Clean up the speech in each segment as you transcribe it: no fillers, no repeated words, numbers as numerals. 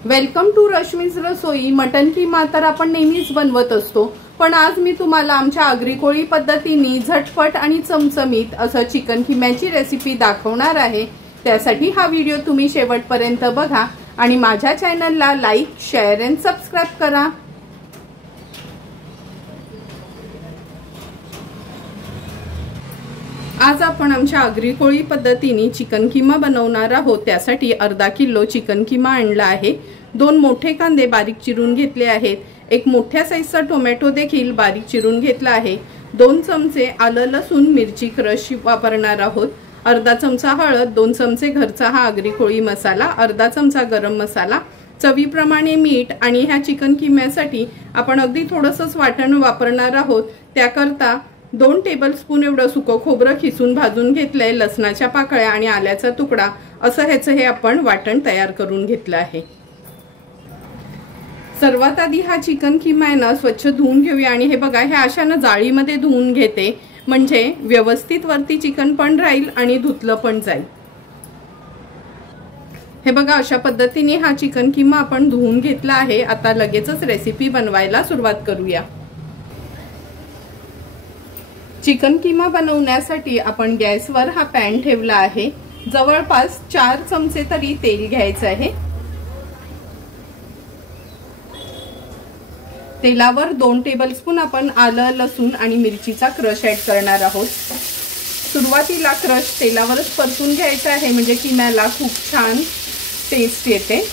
Welcome to Rashmi's Rasoi. Mutton keema तर आपण नेहमीच बनवत असतो, पण आज मी तुम्हाला आमच्या आगरी कोळी पद्धतीने झटपट आणि चमचमीत असं चिकन कीम्याची रेसिपी दाखवणार आहे। त्यासाठी हा व्हिडिओ तुम्ही शेवटपर्यंत बघा आणि माझ्या चॅनलला लाईक, शेअर आणि सबस्क्राइब करा। आज आपण आमच्या आगरी कोळी पद्धतीने चिकन कीमा बनवणार आहोत। त्यासाठी अर्धा किलो चिकन कीमा आणला आहे। 2 मोठे कांदे बारीक चिरून घेतले आहेत। एक मोठ्या साईजचा टोमॅटो देखील बारीक चिरून घेतला आहे। 2 चमचे आलं लसूण मिरची क्रश वापरणार आहोत। अर्धा चमचा हळद, 2 चमचे घरचा हा आगरी कोळी मसाला, अर्धा चमचा गरम मसाला, चवीप्रमाणे मीठ आणि ह्या चिकन कीम्यासाठी आपण अगदी थोडंसंच वाटण वापरणार आहोत। त्याकरता 2 टेबलस्पून एवढं सुकं खोबरं खिसून भाजून घेतलंय, लसणाच्या पाकळ्या आणि आल्याचा तुकडा असं ह्याचं हे आपण वाटण तयार करून घेतलं आहे। सर्वात आधी हा चिकन कीमा आहे ना स्वच्छ धुवून घेऊया आणि हे बघा ह्या अशानं जाळीमध्ये धुवून घेते, म्हणजे व्यवस्थित वरती चिकन पण राहील आणि धुतलं पण जाईल। हे बघा अशा पद्धतीने हा चिकन कीमा आपण धुवून घेतला आहे। आता लगेचच रेसिपी बनवायला सुरुवात करूया। चिकन कीमा बनवण्यासाठी आपण गॅसवर हा पॅन ठेवला आहे। जवळपास 4 चमचे तरी तेल घ्यायचं आहे। तेलावर 2 टेबलस्पून आपण आलं लसूण आणि मिरचीचा क्रश ऍड करणार आहोत। सुरुवातीला क्रश तेलावरच परतून घ्यायचा आहे, म्हणजे कीम्याला खूप छान टेस्ट येते।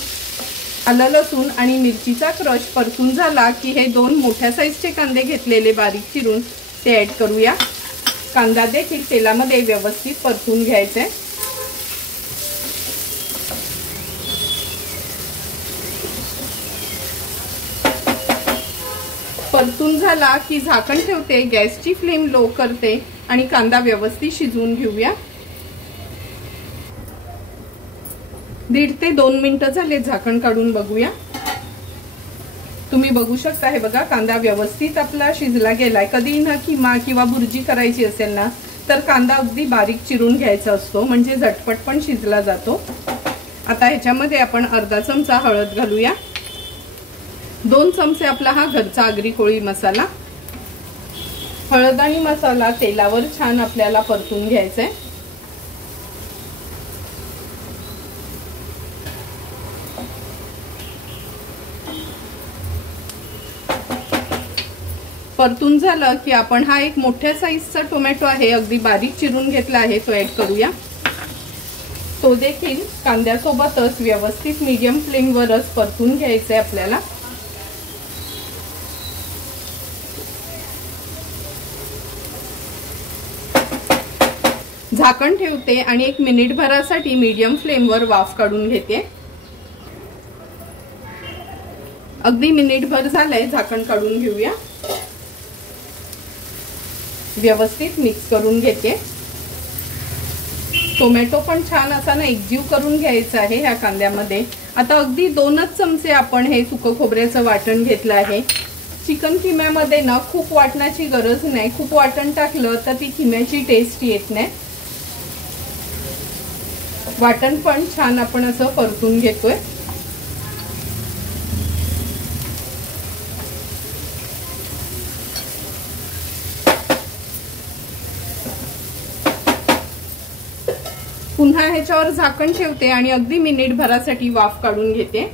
आलं लसूण आणि मिरचीचा क्रश परतून झाला की हे 2 मोठ्या साईजचे कांदे घेतलेले बारीक चिरून ते ऍड करूया। कांदा देखील तेलामध्ये व्यवस्थित परतून घ्यायचा आहे। परतून झाला की झाकण ठेवते, गॅसची फ्लेम लो करते आणि कांदा व्यवस्थित शिजवून घेऊया। 1.5 ते 2 मिनिटं झाले, झाकण काढून बघूया। तुम्ही बघू शकता, हे बघा कांदा व्यवस्थित आपला शिजला गेलाय। कधी ना कीमा किंवा भुर्जी करायची असेल ना तर कांदा अगदी बारीक चिरून घ्यायचा असतो, म्हणजे झटपट पण शिजला जातो। आता ह्याच्यामध्ये आपण अर्धा चमचा हळद घालूया। 2 चमचे आपला हा घरचा आगरी कोळी मसाला। हळद आणि मसाला तेलावर छान आपल्याला परतून घ्यायचा आहे। परतून झालं की आपण हा एक मोठ्या साईजचा टोमॅटो आहे, अगदी बारीक चिरून घेतला आहे, तो ऍड करूया। तो देखील कांद्यासोबतच व्यवस्थित मीडियम फ्लेमवरच परतून घ्यायचा आहे आपल्याला। झाकण ठेवते आणि 1 मिनिटभरासाठी मीडियम फ्लेमवर वाफ काढून घेते। अगदी मिनिटभर झालंय, झाकण काढून घेऊया। व्यवस्थित मिक्स करून घेते। टोमॅटो पण छान असा ना एकजीव करून घ्यायचा आहे ह्या कांद्यामध्ये। आता अगदी 2च चमचे आपण हे सुकं खोबऱ्याचं वाटण घेतलं आहे। चिकन कीम्यामध्ये ना खूप वाटणाची गरज नाही, खूप वाटण टाकलं तर ती कीम्याची टेस्ट येत नाही। वाटण पण छान आपण असं परतून घेतोय। पुन्हा ह्याच्यावर झाकण ठेवते आणि अगदी मिनिटभरासाठी वाफ काढून घेते।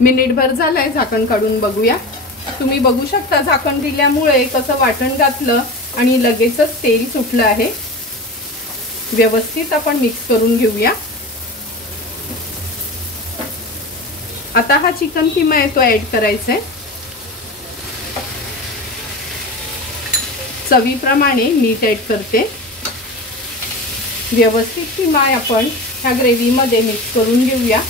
मिनिटभर झालंय, झाकण काढून बघूया। तुम्ही बघू शकता झाकण दिल्यामुळे कसं वाटण घातलं आणि लगेचच तेल सुटलं आहे। व्यवस्थित आपण मिक्स करून घेऊया। आता हा चिकन कीमा आहे तो ऍड करायचा आहे। चवीप्रमाणे मीठ ऍड करते। व्यवस्थित कीमा आपण ह्या ग्रेव्ही मध्ये मिक्स करून घेऊया।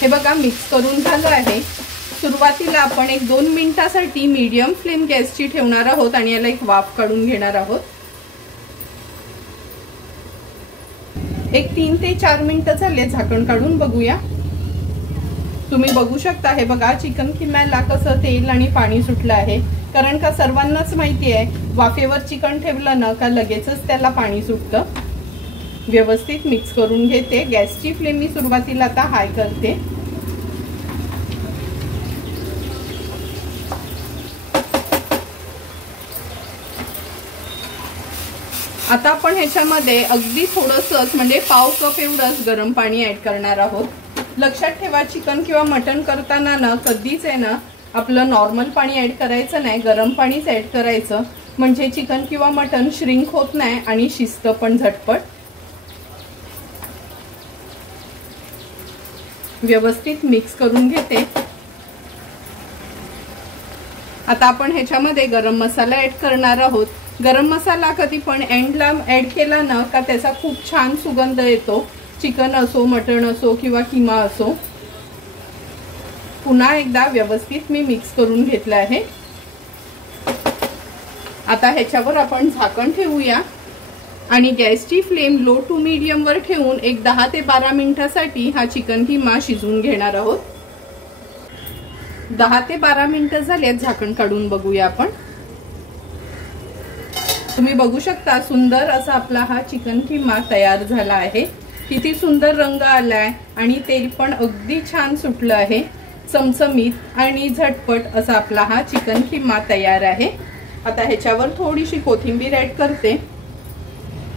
हे बघा मिक्स करून झालं आहे। सुरुवातीला आपण 1-2 मिनिटासाठी मीडियम फ्लेम गॅसची ठेवणार आहोत आणि याला एक वाफ काढून घेणार आहोत। एक 3 ते 4 मिनिटं झाले, झाकण काढून बघूया। तुम्ही बघू शकता हे बघा चिकन किम्याला कसं तेल आणि पाणी सुटलं आहे, कारण का सर्वांनाच माहिती आहे वाफेवर चिकन ठेवलं ना का लगेचच त्याला पाणी सुटतं। व्यवस्थित मिक्स करून घेते। गॅसची फ्लेम मी सुरुवातीला आता हाय करते। आता आपण ह्याच्यामध्ये अगदी थोडंसंच म्हणजे पाव कप एवढंच गरम पाणी ऍड करणार आहोत। लक्षात ठेवा चिकन किंवा मटण करताना ना कधीच आहे ना आपलं नॉर्मल पाणी ऍड करायचं नाही, गरम पाणीच ऍड करायचं, म्हणजे चिकन किंवा मटण श्रिंक होत नाही आणि शिजतं पण झटपट। व्यवस्थित मिक्स करून घेते। आता आपण ह्याच्यामध्ये गरम मसाला ऍड करणार आहोत। गरम मसाला कधी पण एंडला ऍड केला ना का त्याचा खूप छान सुगंध येतो, चिकन असो मटण असो किंवा किमा असो। पुन्हा एकदा व्यवस्थित मी मिक्स करून घेतलं आहे। आता ह्याच्यावर आपण झाकण ठेवूया आणि गॅसची फ्लेम लो टू मीडियम वर ठेवून एक 10 ते 12 मिनिटांसाठी हा चिकन किमा शिजवून घेणार आहोत। 10 ते 12 मिनिटं झाल्यात, झाकण काढून बघूया आपण। तुम्ही बघू शकता सुंदर असा आपला हा चिकन किमा तयार झाला आहे। किती सुंदर रंग आलाय आणि तेल पण अगदी छान सुटलं आहे। चमचमीत आणि झटपट असा आपला हा चिकन किमा तयार आहे। आता ह्याच्यावर थोडीशी कोथिंबीर ऍड करते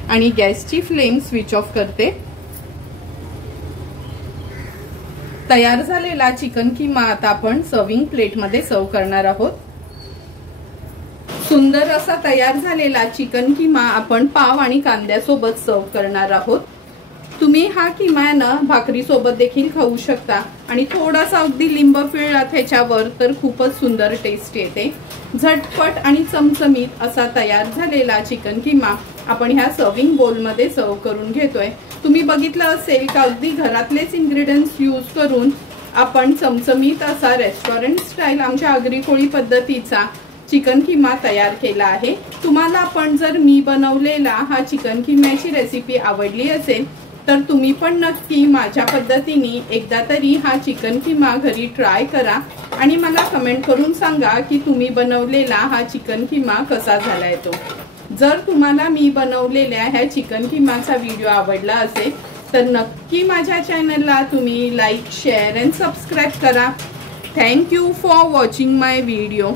आणि गॅसची फ्लेम स्विच ऑफ करते। तयार झालेला चिकन किमा आता आपण सर्विंग प्लेट मध्ये सर्व करणार आहोत। सुंदर असा तयार झालेला चिकन किमा आपण पाव आणि कांद्यासोबत सर्व करणार आहोत। तुम्ही हा किमा ना भाकरी सोबत देखील खाऊ शकता आणि थोडासा अगदी लिंब पिळला त्याच्यावर तर खूपच सुंदर टेस्ट येते। झटपट आणि चमचमीत असा तयार झालेला चिकन किमा आपण ह्या सर्विंग बोल मध्ये सर्व करून घेतोय। तुम्ही बघितलं असेल का अगदी घरातलेच इन्ग्रेडियंट्स यूज करून आपण चमचमीत असा रेस्टॉरंट स्टाईल आमच्या आगरी कोळी पद्धतीचा चिकन किमा तयार केला आहे। तुम्हाला पण जर मी बनवलेला हा चिकन किम्याची रेसिपी आवडली असेल तर तुम्ही पण नक्की माझ्या पद्धतीने एकदा तरी हा चिकन किमा घरी ट्राय करा आणि मला कमेंट करून सांगा की तुम्ही बनवलेला हा चिकन किमा कसा झालाय तो। जर तुम्हाला मी बनवलेल्या ह्या चिकन किमाचा व्हिडिओ आवडला असेल तर नक्की माझ्या चॅनलला तुम्ही लाईक, शेअर अँड सबस्क्राईब करा। Thank you for watching my video.